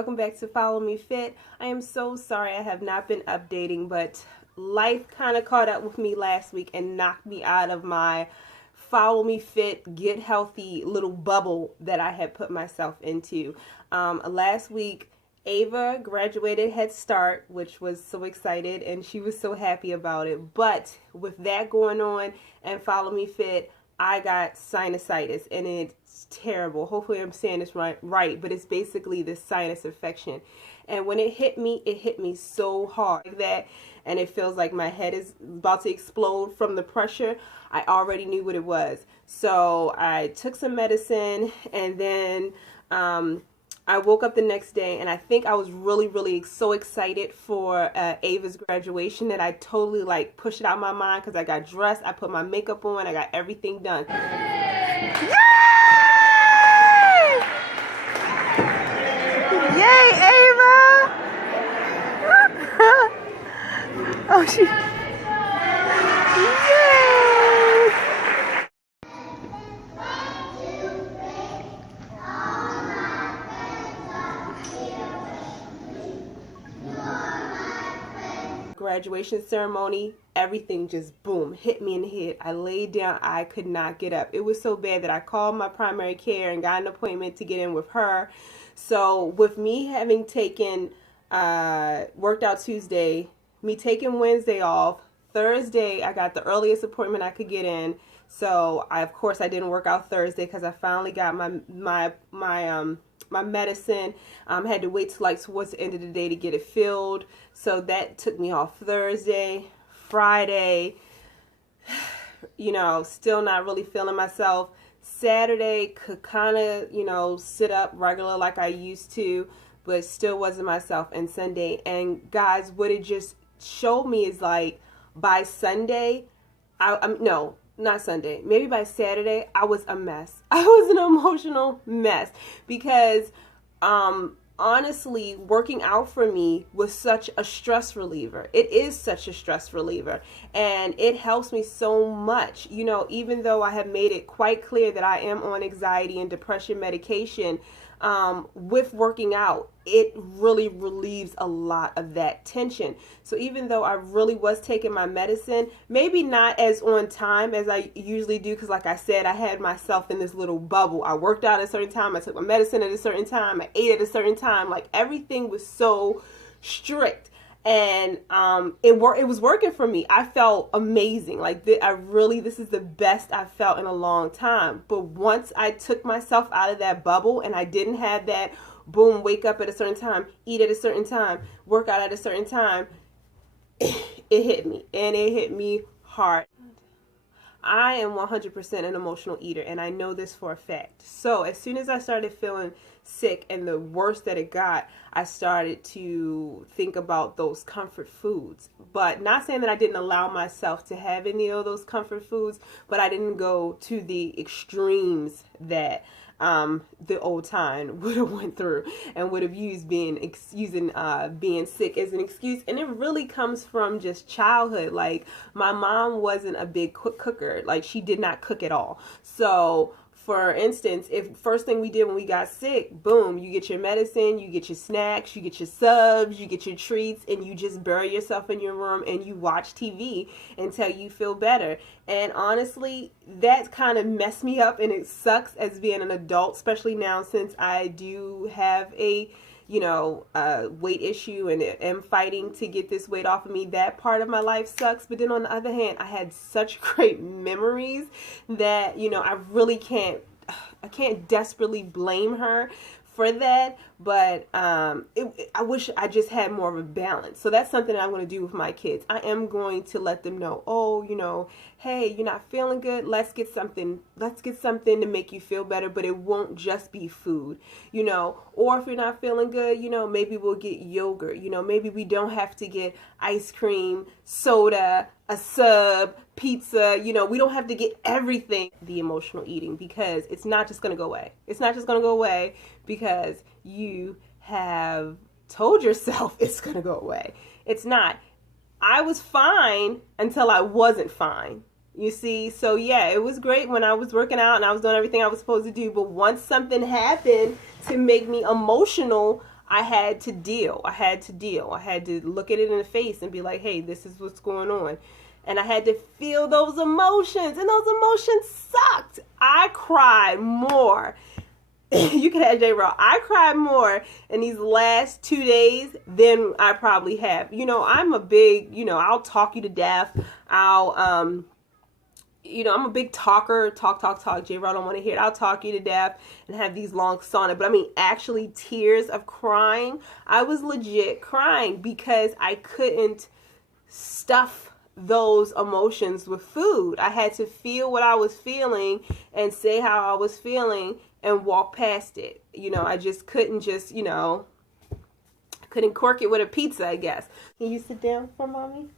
welcome back to Follow Me Fit. I am so sorry I have not been updating, but life kind of caught up with me last week and knocked me out of my Follow Me Fit, Get Healthy little bubble that I had put myself into. Last week, Ava graduated Head Start, which was so excited, and she was so happy about it. But with that going on and Follow Me Fit, I got sinusitis, and it's terrible. Hopefully I'm saying this right, but it's basically this sinus infection. And when it hit me so hard like that, and it feels like my head is about to explode from the pressure. I already knew what it was. So I took some medicine, and then I woke up the next day, and I think I was really so excited for Ava's graduation that I totally like pushed it out of my mind because I got dressed, I put my makeup on, I got everything done. Yay! Yay, Ava! Oh, she... Yay! Graduation ceremony, everything just boom, hit me in the head. I laid down, I could not get up. It was so bad that I called my primary care and got an appointment to get in with her. So with me having taken, worked out Tuesday, me taking Wednesday off, Thursday I got the earliest appointment I could get in. So of course I didn't work out Thursday because I finally got my medicine. Had to wait till like towards the end of the day to get it filled. So that took me off Thursday, Friday, you know, still not really feeling myself. Saturday could kind of, sit up regular like I used to, but still wasn't myself. And Sunday, and guys, what it just showed me is like by Sunday, no, not Sunday, maybe by Saturday, I was a mess. I was an emotional mess because, honestly, working out for me was such a stress reliever. It is such a stress reliever, and it helps me so much. Even though I have made it quite clear that I am on anxiety and depression medication, with working out, it really relieves a lot of that tension. So even though I really was taking my medicine, maybe not as on time as I usually do, because like I said, I had myself in this little bubble. I worked out at a certain time, I took my medicine at a certain time, I ate at a certain time, like everything was so strict. And it was working for me. I felt amazing. Like this is the best I've felt in a long time. But once I took myself out of that bubble and I didn't have that boom, wake up at a certain time, eat at a certain time, work out at a certain time, it hit me, and it hit me hard. I am 100% an emotional eater, and I know this for a fact. So as soon as I started feeling sick and the worse that it got, I started to think about those comfort foods. But not saying that I didn't allow myself to have any of those comfort foods, but I didn't go to the extremes that the old Tyne would have went through and would have used being sick as an excuse. And it really comes from just childhood. Like, my mom wasn't a big cooker. Like, she did not cook at all. So for instance, if first thing we did when we got sick, boom, you get your medicine, you get your snacks, you get your subs, you get your treats, and you just bury yourself in your room and you watch TV until you feel better. And honestly, that kind of messed me up, and it sucks as being an adult, especially now since I do have a weight issue and am fighting to get this weight off of me. That part of my life sucks. But then on the other hand, I had such great memories that, I can't desperately blame her for that. But I wish I just had more of a balance. So that's something that I'm going to do with my kids. I am going to let them know, hey, you're not feeling good. Let's get something to make you feel better, but it won't just be food, or if you're not feeling good, maybe we'll get yogurt, maybe we don't have to get ice cream, soda, a sub, pizza, we don't have to get everything. The emotional eating, because it's not just going to go away. It's not just going to go away because you have told yourself it's going to go away. It's not. I was fine until I wasn't fine. You see? So yeah, it was great when I was working out and I was doing everything I was supposed to do. But once something happened to make me emotional, I had to deal. I had to look at it in the face and be like, hey, this is what's going on. And I had to feel those emotions, and those emotions sucked. I cried more. You can have J-Roll. I cried more in these last 2 days than I probably have. You know, I'm a big, you know, I'll talk you to death. You know, I'm a big talker. Talk. J-Roll don't want to hear it. I'll talk you to death and have these long sauna. But I mean, actually tears of crying. I was legit crying because I couldn't stuff those emotions with food. I had to feel what I was feeling and say how I was feeling and walk past it. You know, I just couldn't just, you know, couldn't cork it with a pizza, I guess. Can you sit down for mommy?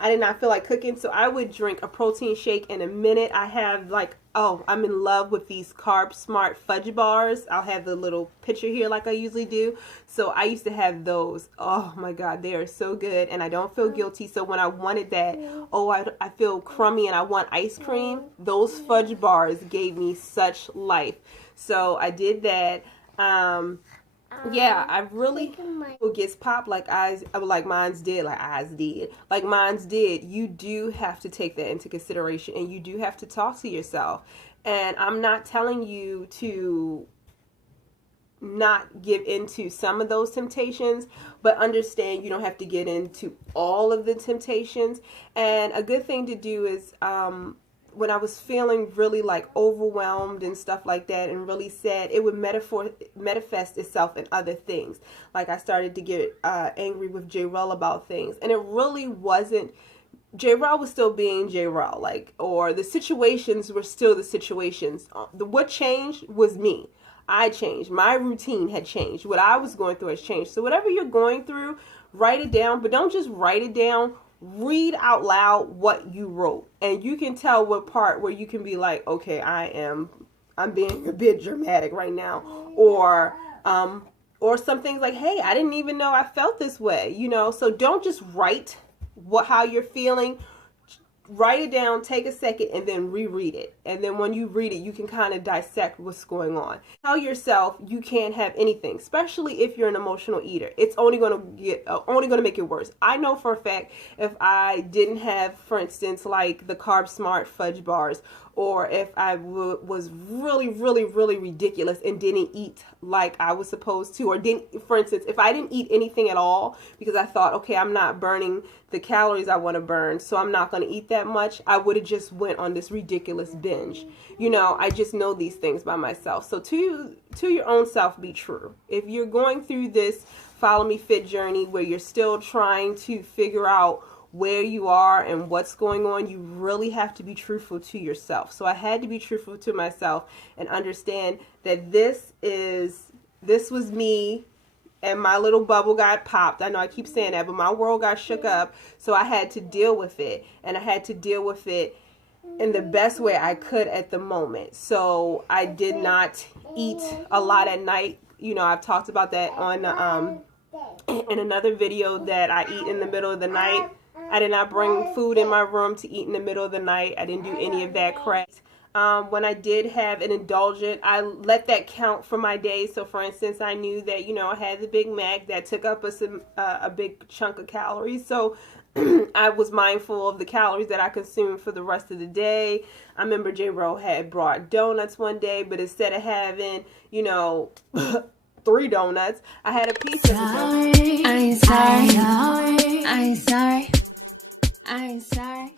I did not feel like cooking, so I would drink a protein shake in a minute. I have like, oh, I'm in love with these Carb Smart fudge bars. I'll have the little picture here like I usually do. So I used to have those. Oh my God, they are so good, and I don't feel guilty. So when I wanted that, oh, I feel crummy and I want ice cream, those fudge bars gave me such life. So I did that. Yeah, I really gets popped like mine's did. You do have to take that into consideration, and you do have to talk to yourself. And I'm not telling you to not give into some of those temptations, but understand you don't have to get into all of the temptations. And a good thing to do is when I was feeling really like overwhelmed and stuff like that and really sad, it would manifest itself in other things. Like I started to get angry with J-Roll about things, and it really wasn't, J-Roll was still being J-Roll, like, or the situations were still the situations. What changed was me. I changed. My routine had changed. What I was going through has changed. So whatever you're going through, write it down, but don't just write it down. Read out loud what you wrote, and you can tell what part where you can be like, okay, I'm being a bit dramatic right now, or some things like, hey, I didn't even know I felt this way, you know. So don't just write how you're feeling. Write it down, take a second, and then reread it. And then when you read it, you can kind of dissect what's going on. Tell yourself you can't have anything, especially if you're an emotional eater. It's only going to make it worse. I know for a fact if I didn't have, for instance, like the Carb Smart fudge bars, or if I was really, really, really ridiculous and didn't eat like I was supposed to, or didn't, for instance, if I didn't eat anything at all because I thought, okay, I'm not burning the calories I want to burn, so I'm not going to eat that much, I would have just went on this ridiculous binge. You know, I just know these things by myself. So to your own self, be true. If you're going through this Follow Me Fit journey where you're still trying to figure out where you are and what's going on, you really have to be truthful to yourself. So I had to be truthful to myself and understand that this was me, and my little bubble got popped. I know I keep saying that, but my world got shook up. So I had to deal with it, and I had to deal with it in the best way I could at the moment. So I did not eat a lot at night. You know, I've talked about that on in another video, that I eat in the middle of the night. I did not bring food in my room to eat in the middle of the night. I didn't do any of that crap. When I did have an indulgent, I let that count for my day. So for instance, I knew that, you know, I had the Big Mac that took up a big chunk of calories. So I was mindful of the calories that I consumed for the rest of the day. I remember J-Roll had brought donuts one day, but instead of having, you know, 3 donuts, I had a piece of them. I ain't sorry. I ain't sorry. I ain't sorry.